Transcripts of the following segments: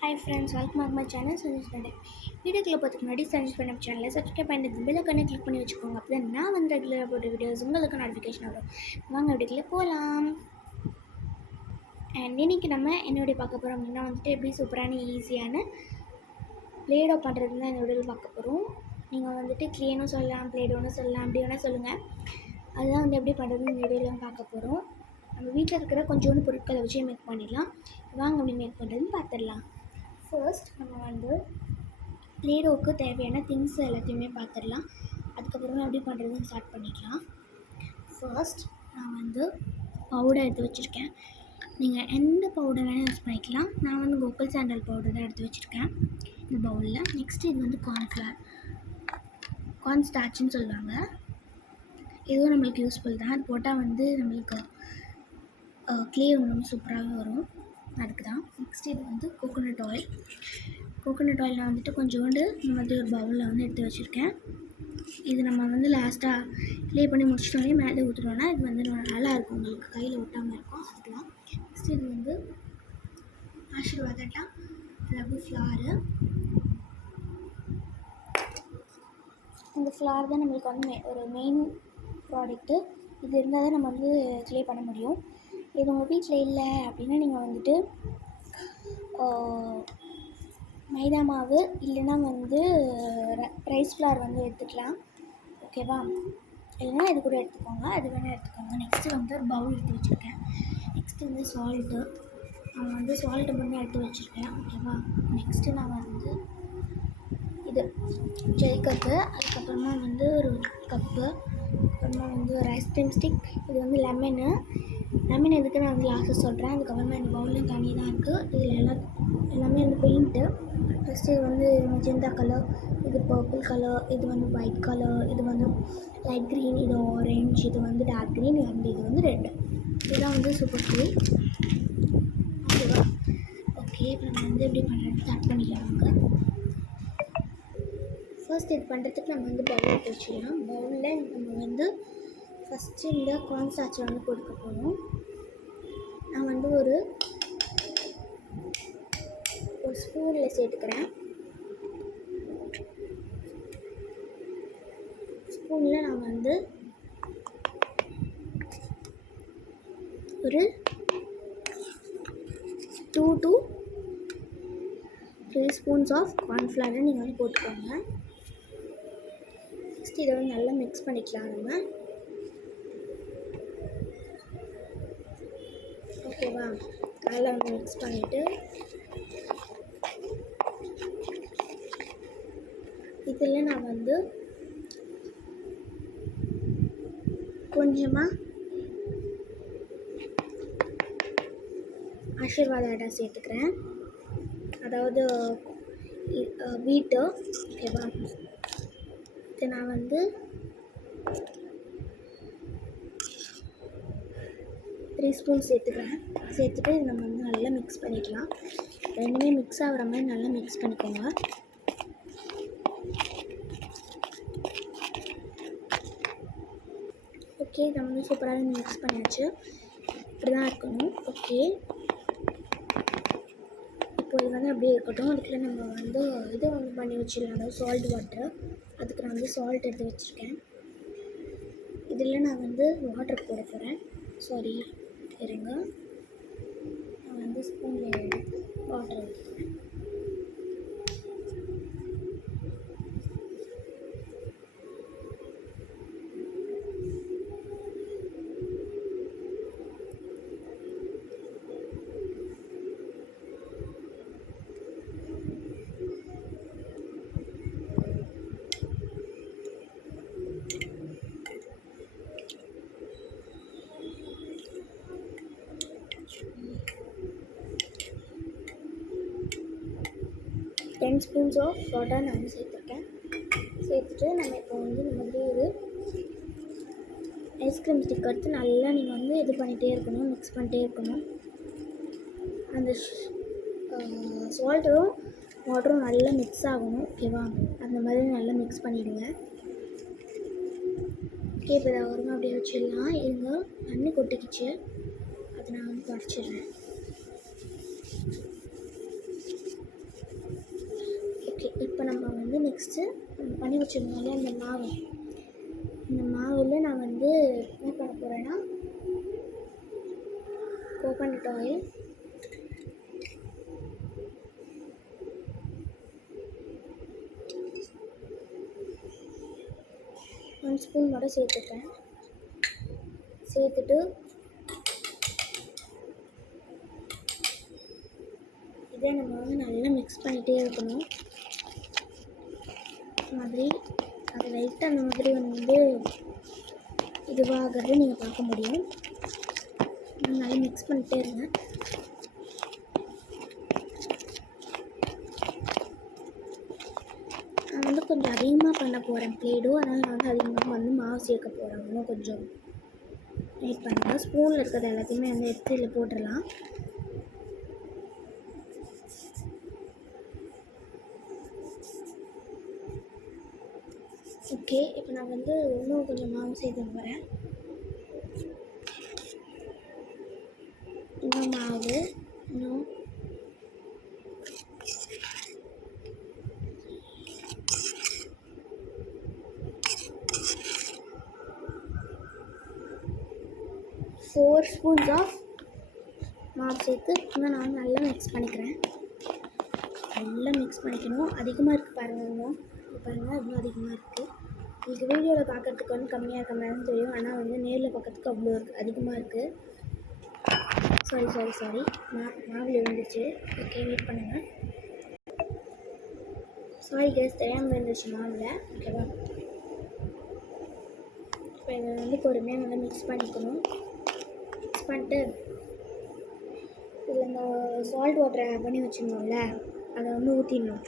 Hi friends, welcome to my channel Sanjesh Pandey. வீடியோக்குள்ள பார்த்துக்கு முன்னாடி சஜஸ்ட் பண்ண சேனலை சப்ஸ்கிரைப் பண்ணிட்டு பெல் ஐகானை கிளிக் பண்ணி வச்சுக்கோங்க. அப்போ தான் நான் வந்து ரெகுலராக போட்ட வீடியோஸ் உங்களுக்கு நோட்டிஃபிகேஷன் வரும். வாங்க வீடியோக்குள்ளே போகலாம். அண்ட் இன்றைக்கி நம்ம என்னோட பார்க்க போகிறோம் அப்படின்னா வந்துட்டு எப்படி சூப்பரான ஈஸியான ப்ளேடோ பண்ணுறதுன்னு தான் இந்த வீடியோவில் பார்க்க போகிறோம். நீங்கள் வந்துட்டு க்ளேனும் சொல்லலாம், ப்ளேடோன்னு சொல்லலாம், அப்படி வேணால் சொல்லுங்கள். அதுதான் வந்து எப்படி பண்ணுறதுன்னு இந்த வீடியோவில் பார்க்க போகிறோம். நம்ம வீட்டில் இருக்கிற கொஞ்சோண்டு பொருட்களை வச்சு மேக் பண்ணிடலாம். வாங்க அப்படி மேக் பண்ணுறதுன்னு பார்த்துடலாம். ஃபர்ஸ்ட் நம்ம வந்து ப்ளேடோவுக்கு தேவையான திங்ஸ் எல்லாத்தையுமே பார்த்துடலாம். அதுக்கப்புறமா எப்படி பண்ணுறதுன்னு ஸ்டார்ட் பண்ணிக்கலாம். ஃபர்ஸ்ட் நான் வந்து பவுடர் எடுத்து வச்சுருக்கேன். நீங்கள் எந்த பவுடர் வேணால் யூஸ் பண்ணிக்கலாம். நான் வந்து கோகுல் சாண்டல் பவுடர் தான் எடுத்து வச்சுருக்கேன் இந்த பவுலில். நெக்ஸ்ட்டு இது வந்து கார்ன் ஸ்டார்ச்னு சொல்லுவாங்க. இதுவும் நம்மளுக்கு யூஸ்ஃபுல் தான். அது போட்டால் வந்து நம்மளுக்கு க்ளே ரொம்ப சூப்பராகவே வரும். அதுக்கு தான். நெக்ஸ்ட் இது வந்து கோகோனட் ஆயில் நான் வந்துட்டு கொஞ்சோண்டு இந்த மாதிரி ஒரு பவுலில் வந்து எடுத்து வச்சுருக்கேன். இது நம்ம வந்து லாஸ்ட்டாக க்ளே பண்ணி முடிச்சிட்டோன்னே மேலே ஊற்றுனோன்னா இது வந்து நல்லாயிருக்கும், உங்களுக்கு கையில் ஒட்டாமல் இருக்கும். அதுக்கெலாம். நெக்ஸ்ட் இது வந்து ஆசீர்வாதா அதாவது ஃப்ளாரு. இந்த ஃப்ளார் தான் நம்மளுக்கு வந்து ஒரு மெயின் ப்ராடக்ட்டு. இது இருந்தால் தான் நம்ம வந்து க்ளே பண்ண முடியும். இது உங்கள் வீட்டில் இல்லை அப்படின்னா நீங்கள் வந்துட்டு மைதா மாவு இல்லைன்னா வந்து ரைஸ் ஃப்ளார் வந்து எடுத்துக்கலாம். ஓகேவா? இல்லைன்னா இது கூட எடுத்துக்கோங்க, அது வேணால் எடுத்துக்கோங்க. நெக்ஸ்ட்டு வந்து ஒரு பவுல் எடுத்து வச்சுருக்கேன். நெக்ஸ்ட்டு வந்து நான் வந்து சால்ட்டு மட்டும் எடுத்து வச்சுருக்கேன். ஓகேவா? நெக்ஸ்ட்டு நான் வந்து இது ஜெல் கப்பு, அதுக்கப்புறமா வந்து ஒரு கப்பு, அப்புறமா வந்து ஒரு ஐஸ்கிரீம் ஸ்டிக். இது வந்து லெமன் எதுக்கு நான் வந்து லாஸ்ட்டாக சொல்கிறேன். அதுக்கப்புறமா இந்த பவுலில் தண்ணி தான் இருக்குது. இதில் எல்லாமே வந்து பெயிண்ட்டு. ஃபஸ்ட்டு இது வந்து மெஜெண்டா கலர், இது பர்பிள் கலர், இது வந்து ஒயிட் கலர், இது வந்து லைட் க்ரீன், இது ஆரஞ்ச், இது வந்து டார்க் க்ரீன், அண்ட் இது வந்து ரெட். இதுதான் வந்து சூப்பர் க்ளே. ஓகேவா? ஓகே, இப்போ நம்ம வந்து எப்படி பண்ணுறது ஸ்டார்ட் பண்ணிடலாம். ஃபர்ஸ்ட் இது பண்ணுறதுக்கு நம்ம வந்து பவுல் எடுத்து வச்சுக்கலாம். பவுலில் நம்ம வந்து ஃபஸ்ட்டு இந்த கார்ன் ஸ்டார்ச்சை வந்து கொடுக்க போகிறோம். நான் வந்து ஒரு ஸ்பூனில் சேர்த்துக்கிறேன். ஸ்பூனில் நான் வந்து ஒரு 2 to 3 ஸ்பூன்ஸ் ஆஃப் கார்ன்ஃப்ளவரை நீங்கள் வந்து போட்டுக்கோங்க. நெக்ஸ்ட் இதை வந்து நல்லா மிக்ஸ் பண்ணிக்கலாம் நம்ம. ஓகேவா? நல்லா வந்து மிக்ஸ் பண்ணிவிட்டு இதில் நான் வந்து கொஞ்சமாக ஆசீர்வாத் ஆட்டா சேர்த்துக்கிறேன், அதாவது வீட்டு. ஓகேவா? இதை நான் வந்து 3 ஸ்பூன் சேர்த்துட்டு நம்ம வந்து நல்லா மிக்ஸ் பண்ணிக்கலாம். ரெண்டுமே மிக்ஸ் ஆகிற மாதிரி நல்லா மிக்ஸ் பண்ணிக்கோங்க. ஓகே, நம்ம வந்து சூப்பராக மிக்ஸ் பண்ணியாச்சு. இப்படி தான் இருக்கணும். ஓகே, இப்போ இது வந்து அப்படியே இருக்கட்டும். அதுக்குள்ளே நம்ம வந்து இது வந்து பண்ணி வச்சிடலாம், அதாவது சால்ட் வாட்டர். அதுக்கு நான் வந்து சால்ட் எடுத்து வச்சுருக்கேன். இதில் நான் வந்து வாட்டர் போட போகிறேன். சாரி, இருங்க, நான் வந்து ஸ்பூனில் எடுத்து வாட்டர் ஊற்றிக்கிறேன். டென் ஸ்பூன்ஸ் ஆஃப் வாட்டர் நான் வந்து சேர்த்துட்டு நம்ம இப்போ வந்து இந்த மாதிரி ஒரு ஐஸ்கிரீம் ஸ்டிக் எடுத்து நல்லா நீங்கள் வந்து இது பண்ணிகிட்டே இருக்கணும், மிக்ஸ் பண்ணிட்டே இருக்கணும். அந்த சால்ட்டும் வாட்டரும் நல்லா மிக்ஸ் ஆகணும். ஓகேவா? அந்த மாதிரி நல்லா மிக்ஸ் பண்ணிவிடுங்க. ஓகே, இப்போ இதை வருமா அப்படியே வச்சிடலாம். இருங்க, தண்ணி கொட்டிக்கிச்சு, அதை நான் வந்து தொடச்சிடுறேன். நெக்ஸ்ட்டு பண்ணி வச்சுருந்தோம்ல இந்த மாவு, இந்த மாவில் நான் வந்து என்ன பண்ண போகிறேன்னா கோகோனட் ஆயில், ஒன் ஸ்பூன் மட்டும் சேர்த்துப்பேன். சேர்த்துட்டு இதை நம்ம வந்து நல்லா மிக்ஸ் பண்ணிகிட்டே இருக்கணும். மாதிரி அது லைட்டாக அந்த மாதிரி வந்து இதுவாகிறது நீங்கள் பார்க்க முடியும். நல்லா மிக்ஸ் பண்ணிகிட்டே இருங்க. நான் வந்து கொஞ்சம் அதிகமாக பண்ண போகிறேன் ப்ளேடும், அதனால் நான் வந்து அதிகமாக வந்து மாவு சேர்க்க போகிறேன். இன்னும் கொஞ்சம் வெயிட் பண்ணுங்கள். ஸ்பூனில் இருக்கிறது எல்லாத்தையுமே வந்து எடுத்து இதில் போட்டுடலாம். ஓகே, இப்போ நான் வந்து இன்னும் கொஞ்சம் மாவு சேர்த்து போகிறேன். இன்னும் மாவு இன்னும் 4 ஸ்பூன்ஸ் ஆஃப் மாவு சேர்த்து இன்னும் நான் நல்லா மிக்ஸ் பண்ணிக்கிறேன். நல்லா மிக்ஸ் பண்ணிக்கணும். அதிகமாக இருக்குது பாருங்கள், பாருங்கள் இவ்வளோ அதிகமாக இருக்குது. உங்களுக்கு வீடியோவில் பார்க்குறதுக்கு வந்து கம்மியாக இருக்க மாதிரி தெரியும், ஆனால் வந்து நேரில் பார்க்கறதுக்கு அவ்வளோ அதிகமாக இருக்குது. சாரி மாவு விழுந்துச்சு. ஓகே, வெயிட் பண்ணுங்கள். சாரி கேஸ், தெரியாமல் இருந்துச்சு மாவில். ஓகேவா, இப்போ இதை வந்து பொறுமையாக நல்லா மிக்ஸ் பண்ணிக்கணும். மிக்ஸ் பண்ணிட்டு இதில் இந்த சால்ட் வாட்டரை ஆட் பண்ணி வச்சுருந்தோம்ல, அதை வந்து ஊற்றிடணும்.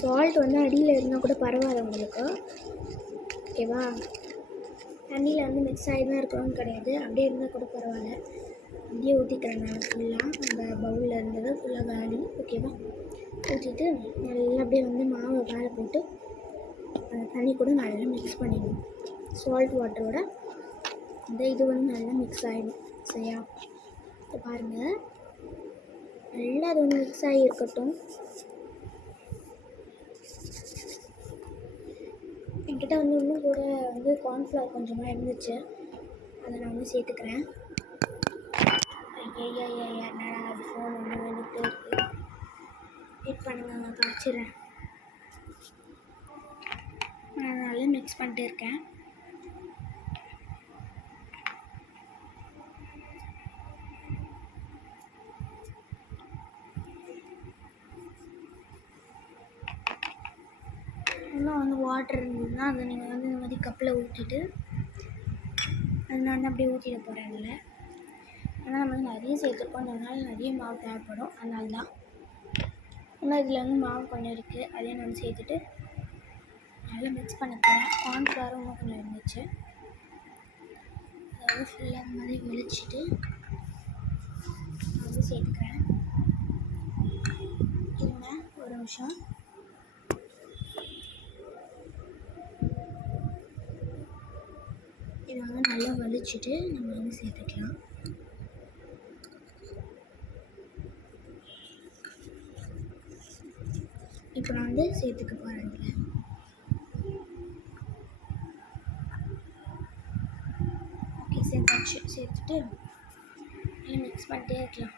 சால்ட் வந்து அடியில் இருந்தால் கூட பரவாயில்ல உங்களுக்கு, ஓகேவா. தண்ணியில் வந்து மிக்ஸ் ஆகி தான் இருக்கணும்னு கிடையாது, அப்படியே இருந்தால் கூட பரவாயில்ல. அப்படியே ஊற்றிக்கிறேன் நான் ஃபுல்லாக. அந்த பவுலில் இருந்தது ஃபுல்லாக காலி, ஓகேவா. ஊற்றிட்டு நல்லா அப்படியே வந்து மாவை மேலே போட்டு அந்த தண்ணி கூட நல்லா மிக்ஸ் பண்ணிடணும். சால்ட் வாட்டரோட இந்த இது வந்து நல்லா மிக்ஸ் ஆகிடும், சரியா. இப்போ பாருங்கள், நல்லா அது வந்து மிக்ஸ் ஆகி இருக்கட்டும். என்கிட்ட வந்து இன்னும் கூட வந்து கார்ன்ஃப்ளவர் கொஞ்சமாக இருந்துச்சு, அதை நான் வந்து சேர்த்துக்கிறேன். என்னடா அது ஃபோன் ஒன்று வந்துட்டு இருக்குது. வெயிட் பண்ணுங்கள், நான் காய்ச்சிடுறேன். நான் நல்லா மிக்ஸ் பண்ணிட்டு இருக்கேன். இன்னும் வந்து வாட்டர் இருந்ததுன்னா அதை நீங்கள் வந்து இந்த மாதிரி கப்பில் ஊற்றிட்டு அது நான் வந்து அப்படியே ஊற்றிட போகிறேன் இதில். ஆனால் நம்ம வந்து நிறைய சேர்த்துருக்கோம், அதனால் நிறைய மாவு தேவைப்படும், அதனால தான். இன்னும் இதில் வந்து மாவு கொஞ்சம் இருக்குது, அதையும் நான் சேர்த்துட்டு நல்லா மிக்ஸ் பண்ண போகிறேன். கார்ன்ஃப்ளவரும் இன்னும் கொஞ்சம் இருந்துச்சு, அதாவது ஃபுல்லாக அந்த மாதிரி வெளிச்சிட்டு நான் வந்து சேர்த்துக்கிறேன். இருங்க ஒரு நிமிஷம். இதை வந்து நல்லா வலிச்சுட்டு நம்ம வந்து சேர்த்துக்கலாம். இப்போ நான் வந்து சேர்த்துக்க போகிறேன் இதில். ஓகே, சேர்த்தாச்சு. சேர்த்துட்டு நல்லா மிக்ஸ் பண்ணிட்டே இருக்கலாம்.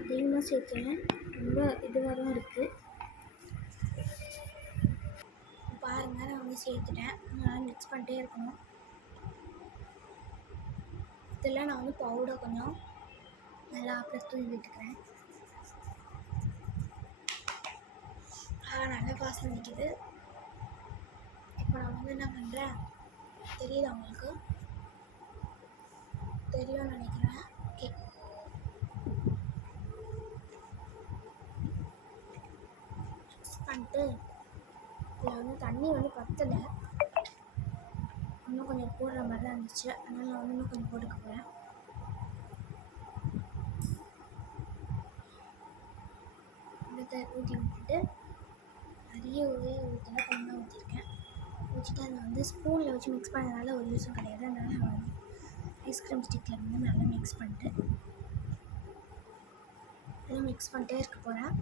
அதிகமாக சேர்த்துறேன், ரொம்ப இதுவாக தான் இருக்குது. பாருங்கள், நான் வந்து சேர்த்துட்டேன். நல்லா மிக்ஸ் பண்ணிட்டே இருக்கணும். இதில் நான் வந்து பவுடர் கொஞ்சம் நல்லா ப்ளஸ் தூவி விட்டுக்கிறேன். நல்லா வாசனை நிற்கிது. இப்போ நான் வந்து என்ன பண்ணுறேன் தெரியுதா உங்களுக்கு? தெரியும்னு நினைக்கிறேன். ஓகே, பண்ணிட்டு இதில் வந்து தண்ணி வந்து பத்தலை, இன்னும் கொஞ்சம் போடுற மாதிரி தான் இருந்துச்சு, அதனால் நான் வந்து இன்னும் கொஞ்சம் போட்டுக்க போகிறேன். இதை ஊற்றி விட்டுட்டு நிறைய ஊற்றல, கொஞ்சமாக ஊற்றிருக்கேன். ஊற்றிட்டு அதை வந்து ஸ்பூனில் வச்சு மிக்ஸ் பண்ணதுனால ஒரு யூஸும் கிடையாது, அதனால் நான் வந்து ஐஸ்கிரீம் ஸ்டிக்கில் வந்து நல்லா மிக்ஸ் பண்ணிட்டு எல்லாம் மிக்ஸ் பண்ணிட்டே இருக்க போகிறேன்.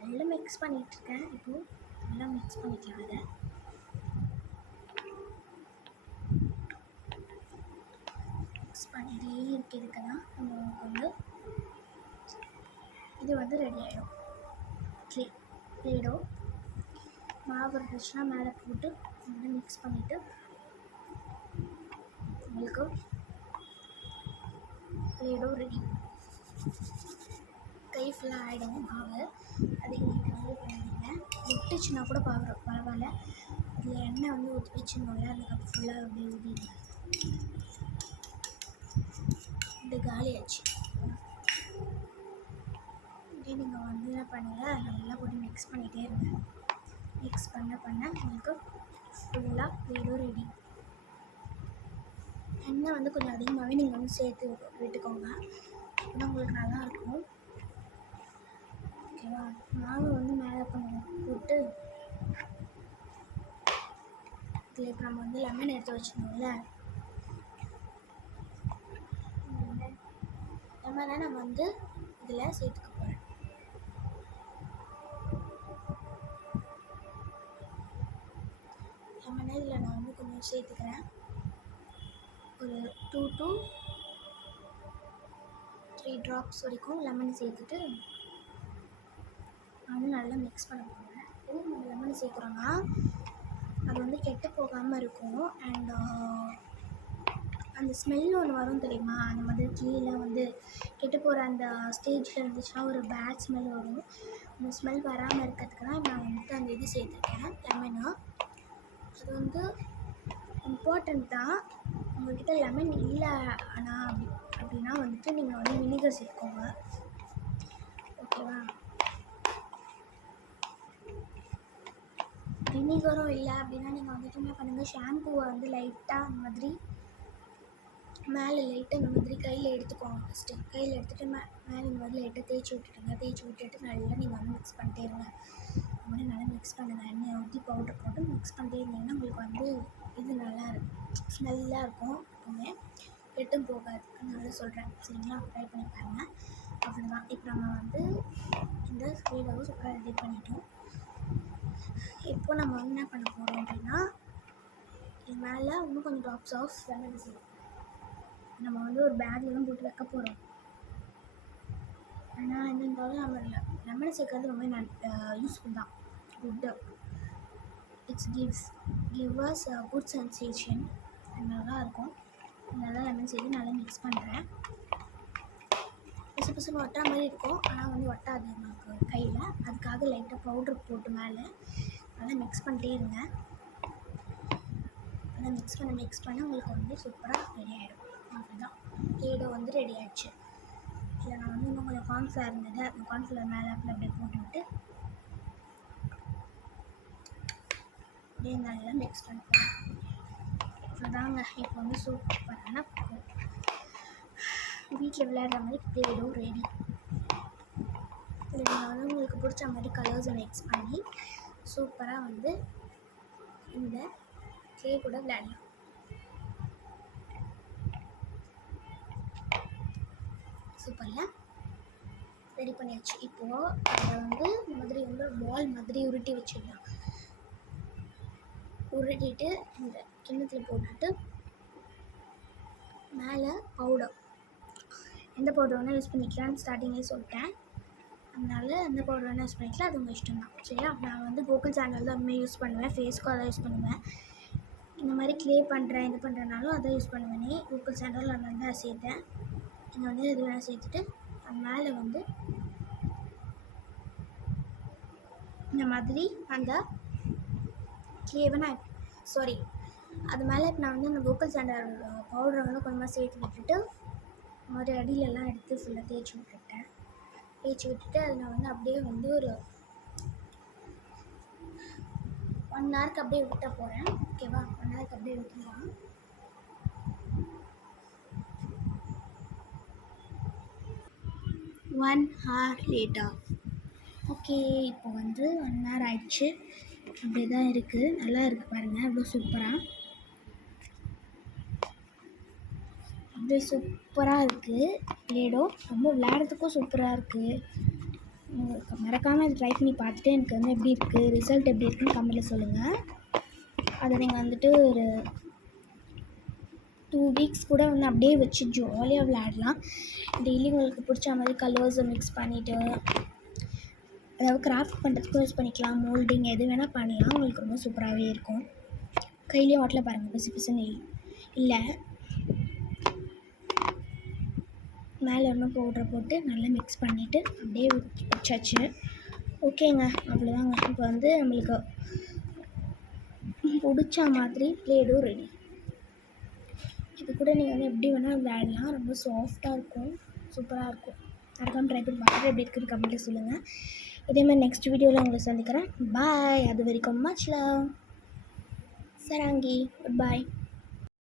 நல்லா மிக்ஸ் பண்ணிகிட்ருக்கேன். இப்போது நல்லா மிக்ஸ் பண்ணிக்கலாம். அதை மிக்ஸ் பண்ணிகிட்டே இருக்கிறதுக்கு தான் நம்மளுக்கு வந்து இது வந்து ரெடி ஆகிடும். ப்ளேடோ மாவு இருந்துச்சுன்னா மேலே போட்டு நல்லா மிக்ஸ் பண்ணிவிட்டு உங்களுக்கு ப்ளேடோ ரெடி. கை ஃபுல்லாக ஆகிடும் மாவு. அதை நீங்கள் வந்து பண்ணிடுங்க. விட்டுச்சுன்னா கூட பரவாயில்ல. அதில் எண்ணெய் வந்து ஊற்றி வச்சுருந்தோம்ல, அந்த கப் ஃபுல்லாக அப்படியே ஊற்றிடுங்க. இது காலியாச்சு. இதே நீங்கள் வந்து என்ன பண்ணுங்கள், நல்லா போட்டு மிக்ஸ் பண்ணிகிட்டே இருங்க. மிக்ஸ் பண்ண உங்களுக்கு ஃபுல்லாக ப்ளேடோ ரெடி. எண்ணெய் வந்து கொஞ்சம் அதிகமாகவே நீங்கள் வந்து சேர்த்து விட்டுக்கோங்க. அப்போ உங்களுக்கு நல்லாயிருக்கும். ஓகேவா? மாவு வந்து மேலே கொஞ்சம் போட்டு இதில் இப்போ நம்ம வந்து லெமன் எடுத்து வச்சுருந்தோம்ல, லெமனை நம்ம வந்து இதில் சேர்த்துக்க போகிறேன். லெமனை இதில் நான் வந்து கொஞ்சம் சேர்த்துக்கிறேன். ஒரு 2 to 3 drops வரைக்கும் லெமன் சேர்த்துட்டு நான் வந்து நல்லா மிக்ஸ் பண்ண போகிறேன். எதுவும் நம்ம லெமன் சேர்க்குறோன்னா அது வந்து கெட்டு போகாமல் இருக்கும். அண்ட் அந்த ஸ்மெல் ஒன்று வரும் தெரியுமா, அந்த மாதிரி கீழே வந்து கெட்டு போகிற அந்த ஸ்டேஜில் இருந்துச்சுன்னா ஒரு பேட் ஸ்மெல் வரும். அந்த ஸ்மெல் வராமல் இருக்கிறதுக்கு தான் நான் வந்துட்டு அந்த இது சேர்த்துருக்கேன், லெமனு. அது வந்து இம்பார்ட்டண்ட் தான். உங்கள்கிட்ட லெமன் இல்லை ஆனால் அப்படின்னா வந்துட்டு நீங்கள் வந்து வினிகர் சேர்த்துக்கோங்க. ஓகேவா? வினிகரும் இல்லை அப்படின்னா நீங்கள் வந்துட்டு என்ன பண்ணுங்கள், ஷாம்புவை வந்து லைட்டாக அந்த மாதிரி மேலே லைட்டாக இந்த மாதிரி கையில் எடுத்துக்கோங்க. ஃபஸ்ட்டு கையில் எடுத்துகிட்டு மேலே இந்த மாதிரி லைட்டாக தேய்ச்சி விட்டுட்டு நல்லா நீங்கள் வந்து மிக்ஸ் பண்ணிட்டே இருங்க. இந்த மாதிரி நல்லா மிக்ஸ் பண்ணுங்கள். எண்ணெயை ஊற்றி பவுடர் போட்டு மிக்ஸ் பண்ணிட்டே இருந்தீங்கன்னா உங்களுக்கு வந்து இது நல்லா ஸ்மெல்லாக இருக்கும். எப்பவுமே கெட்டும் போகாது. அதனால சொல்கிறேன், சரிங்களா? ட்ரை பண்ணி பாருங்கள். அவ்வளோதான். இப்போ நம்ம வந்து இந்த ஸ்வீடாவும் சூப்பராக ரெடி பண்ணிட்டோம். இப்போ நம்ம வந்து என்ன பண்ண போகிறோம் அப்படின்னா, இது மேலே இன்னும் கொஞ்சம் ட்ராப்ஸ் ஆஃப் லெமன் நம்ம வந்து ஒரு பேக்கில் தான் போட்டு வைக்க போகிறோம். ஆனால் என்னென்றாலும் நம்ம லெமன் சேர்க்கறது ரொம்ப யூஸ்ஃபுல் தான். Good. It's give us a good sensation. நல்லா இருக்கும். நல்லா லெமன் சேர்த்து நல்லா மிக்ஸ் பண்ணுறேன். பிசு பிசுன்னு ஒட்டுற மாதிரி இருக்கும், ஆனால் வந்து ஒட்டாது நமக்கு கையில். அதுக்காக லைட்டாக பவுட்ரு போட்டு மேலே நல்லா மிக்ஸ் பண்ணிட்டே இருங்க. நல்லா மிக்ஸ் பண்ண உங்களுக்கு வந்து சூப்பராக ரெடி ஆகிடும். அதுதான் ப்ளேடோ வந்து ரெடி ஆகிடுச்சு. இதில் நான் வந்து இன்னும் கொஞ்சம் கார்ன்ஃப்ளவர் இருந்தது, அந்த கார்ன்ஃப்ளவர் மேலே அப்படியே போட்டுவிட்டு அப்படியே நல்லா மிக்ஸ் பண்ணிப்பேன். அதாங்க இப்போ வந்து சூப்பரான வீட்டில் விளையாடுற மாதிரி ப்ளேடோ ரெடி. இதில் நீங்கள் வந்து உங்களுக்கு பிடிச்ச மாதிரி கலர்ஸை மிக்ஸ் பண்ணி சூப்பராக வந்து இந்த க்ளே கூட விளையாடலாம். சூப்பரில் ரெடி பண்ணியாச்சு. இப்போது அதை வந்து இந்த மாதிரி வந்து பால் மாதிரி உருட்டி வச்சிடலாம். உருட்டிட்டு இந்த கிண்ணத்தில் போட்டுட்டு மேலே பவுடர், எந்த பவுடர் வேணால் யூஸ் பண்ணிக்கலான்னு ஸ்டார்டிங்லேயே சொல்லிட்டேன். அதனால் எந்த பவுடர் வேணால் யூஸ் பண்ணிக்கலாம், அது உங்கள் இஷ்டம் தான். சரியா? நான் வந்து கோகுல் சேனல் தான் அதுமாதிரி யூஸ் பண்ணுவேன். ஃபேஸ்க்கும் அதை யூஸ் பண்ணுவேன். இந்த மாதிரி க்ளே பண்ணுறேன் இது பண்ணுறனாலும் அதை யூஸ் பண்ணுவேனே. கோகுல் சேனல் நான் வந்து அதை சேர்த்தேன். நீங்கள் வந்து இது வேணால் சேர்த்துட்டு அது மேலே வந்து இந்த மாதிரி அந்த க்ளேவை அது மேலே இப்போ நான் வந்து அந்த கோகுல் சாண்டல் பவுடரை வந்து கொஞ்சமாக சேர்த்து விட்டுட்டு இந்த மாதிரி அடியிலெல்லாம் எடுத்து ஃபுல்லாக தேய்ச்சி விட்டுட்டு அதை நான் வந்து அப்படியே வந்து ஒரு 1 ஹவருக்கு அப்படியே விட்ட போகிறேன். ஓகேவா? 1 ஹவருக்கு அப்படியே விட்டுடலாம். One hour later. ஓகே, இப்போ வந்து 1 ஹவர் ஆயிடுச்சு. அப்படியே தான் இருக்குது. நல்லா இருக்குது பாருங்கள், அவ்வளோ சூப்பராக. இப்படி சூப்பராக இருக்குது ப்ளேடோ. ரொம்ப விளையாடுறதுக்கும் சூப்பராக இருக்குது. மறக்காமல் அதை ட்ரை பண்ணி பார்த்துட்டு எனக்கு வந்து எப்படி இருக்குது, ரிசல்ட் எப்படி இருக்குன்னு கமெண்ட்டில் சொல்லுங்கள். அதை நீங்கள் வந்துட்டு ஒரு 2 வீக்ஸ் கூட வந்து அப்படியே வச்சு ஜாலியாக விளையாடலாம். டெய்லி உங்களுக்கு பிடிச்ச மாதிரி கலர்ஸை மிக்ஸ் பண்ணிவிட்டு, அதாவது கிராஃப்ட் பண்ணுறதுக்கும் யூஸ் பண்ணிக்கலாம். மோல்டிங் எது வேணால் பண்ணலாம். உங்களுக்கு ரொம்ப சூப்பராகவே இருக்கும். கையிலேயே வாட்டில் பாருங்கள், பிசு பிசுன்னு இல்லை. மேலே இன்னும் பவுட்ரை போட்டு நல்லா மிக்ஸ் பண்ணிவிட்டு அப்படியே வச்சாச்சு. ஓகேங்க, அவ்வளோதாங்க. இப்போ வந்து நம்மளுக்கு பிடிச்ச மாதிரி ப்ளேடோ ரெடி. இது கூட நீங்கள் வந்து எப்படி வேணால் விளையாடலாம். ரொம்ப சாஃப்டாக இருக்கும், சூப்பராக இருக்கும். மறக்காமல் ட்ரை பண்ணி பார்த்துட்டு எப்படி இருக்குன்னு கமெண்ட்டில் சொல்லுங்கள். இதே மாதிரி நெக்ஸ்ட் வீடியோவில் உங்களை சந்திக்கிறேன். பாய். அது வரைக்கும் மச் லவ். சராங்கி. குட் பாய்.